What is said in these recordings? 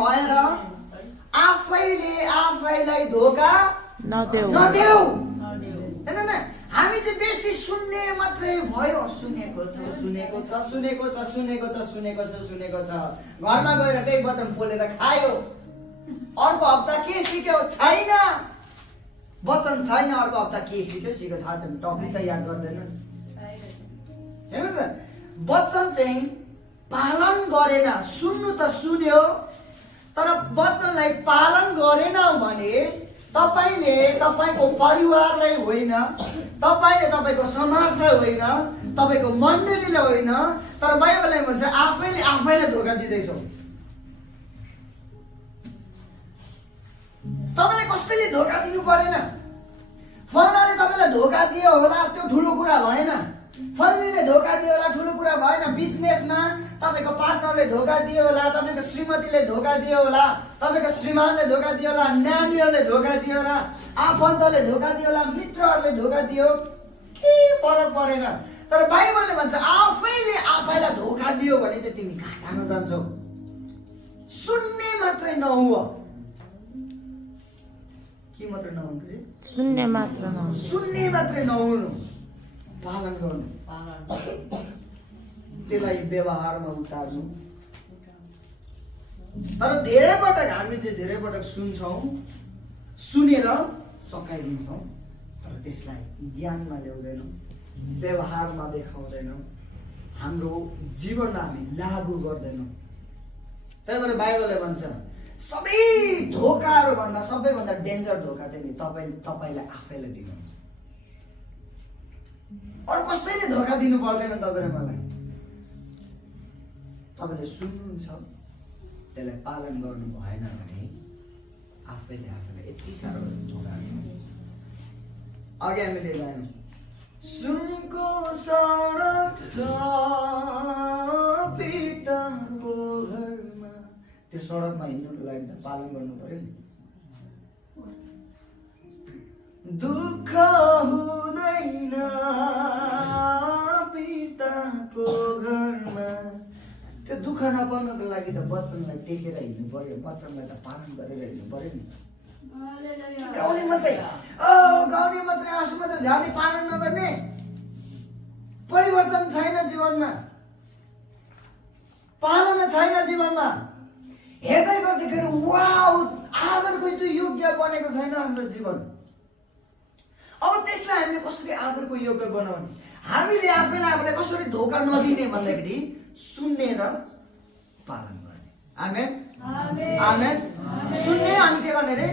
भएर आफैले आफैलाई धोका नदेऊ नदेऊ। हैन न, हामी चाहिँ बेसी सुन्ने मात्रै भयो। सुनेको छ सुनेको छ सुनेको छ सुनेको छ सुनेको छ सुनेको छ, घरमा गएर त्यही वचन पोलेर खायो। अर्को हप्ता के सिक्यो छैन, वचन छैन। अर्को हप्ता के सिक्यो थाहा छैन, टपिक त याद गर्दैन। हेर्नु त, वचन चाहिँ पालन गरेन। सुन्नु त सुन्यो, तर वचनलाई पालन गरेन भने तपाईले तपाईको परिवारलाई होइन, तपाईले तपाईको समाजलाई होइन, तपाईको मण्डलीलाई होइन, तर बाइबलले भन्छ आफैले आफैलाई धोका दिँदैछौ। तपाईलाई कसैले धोका दिनु परेन। फल्नाले तपाईलाई धोका दियो होला, त्यो ठुलो कुरा भएन। फल्नीले धोका दियो होला, ठुलो कुरा भएन। बिजनेसमा तपाईको पार्टनरले धोका दियो होला, तपाईको श्रीमतीले धोका दियो होला, तपाईको श्रीमानले धोका दियो होला, नानीहरूले धोका दियो होला, आफन्तले धोका दियो होला, मित्रहरूले धोका दियो, के फरक परेन। तर बाइबलले भन्छ आफैले आफैलाई धोका दियो भने चाहिँ तिमी घाटामा जान्छौ। सुन्ने मात्रै नहुँ, के मात्रै नहुनु रे? सुन्ने मात्र नहुनु, सुन्ने मात्रै नहुनु, पालन गर्नु, त्यसलाई व्यवहारमा उतार्नु। तर धेरै पटक हामी चाहिँ धेरै पटक सुन्छौँ, सुनेर सकाइदिन्छौँ, तर त्यसलाई ज्ञानमा ल्याउँदैनौँ, व्यवहारमा देखाउँदैनौँ, हाम्रो जीवनमा हामी लागू गर्दैनौँ। त्यही भएर बाइबलले भन्छ सबै धोकाहरू भन्दा सबैभन्दा डेन्जर धोका चाहिँ नि तपाईँले आफैलाई दिनुहुन्छ। अरू कसैले धोका दिनु पर्दैन तपाईँ र मलाई। तपाईँले सुन्नुहुन्छ, त्यसलाई पालन गर्नु भएन भने आफैले आफैलाई यति साह्रो धोका दिनुहुन्छ। अघि हामीले गयौँ, सुनको सडक छ पिताको घरमा। त्यो सडकमा हिँड्नुको लागि त पालन गर्नु पर्यो नि। दुःख हुँदैन पिताको घरमा, त्यो दुःख नपाउनको लागि त वचनलाई टेकेर हिँड्नु पर्यो, वचनलाई त पालन गरेर हिँड्नु पर्यो नि। गाउने मात्रै गाउने मात्रै, आँसु मात्रै झार्ने, पालन नगर्ने, परिवर्तन छैन जीवनमा, पालना छैन जीवनमा। हेर्दै गर्दाखेरि वाउ, आदरको त्यो योग्य बनेको छैन हाम्रो जीवन। अब त्यसलाई हामीले कसरी आदरको योग्य बनाउने? हामीले आफैलाई आफूलाई कसरी धोका नदिने भन्दाखेरि सुन्ने र पालन गर्ने। आमेन आमेन। सुन्ने अनि के गर्ने रे?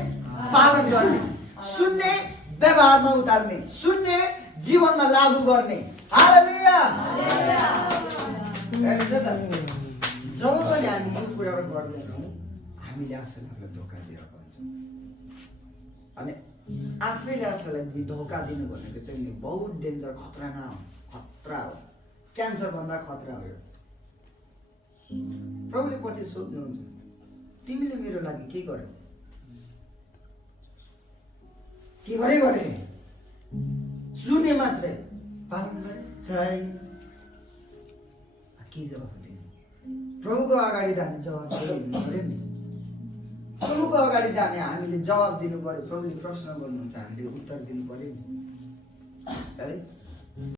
पालन गर्ने। सुन्ने, व्यवहारमा उतार्ने, सुन्ने, जीवनमा लागू गर्ने। हालेलुया। जब पनि हामी यो कुराहरू गर्दैनौँ, हामीले आफैलाई धोका दिएको हुन्छ। अनि आफैले आफैलाई धोका दिनु भनेको चाहिँ नि बहुत डेन्जर, खतरा न हो, खतरा हो, क्यान्सर भन्दा खतरा हो। प्रभुले पछि सोध्नुहुन्छ, तिमीले मेरो लागि के गर्यौ? के गरे? सुने मात्रै, पालन गरे छैन। के जवाफ दिने? प्रभुको अगाडि त हामी जवाब दिनु पर्यो नि। प्रभुको अगाडि त हामीले जवाब दिनु पर्यो। प्रभुले प्रश्न गर्नुहुन्छ, हामीले उत्तर दिनु पर्यो नि, है।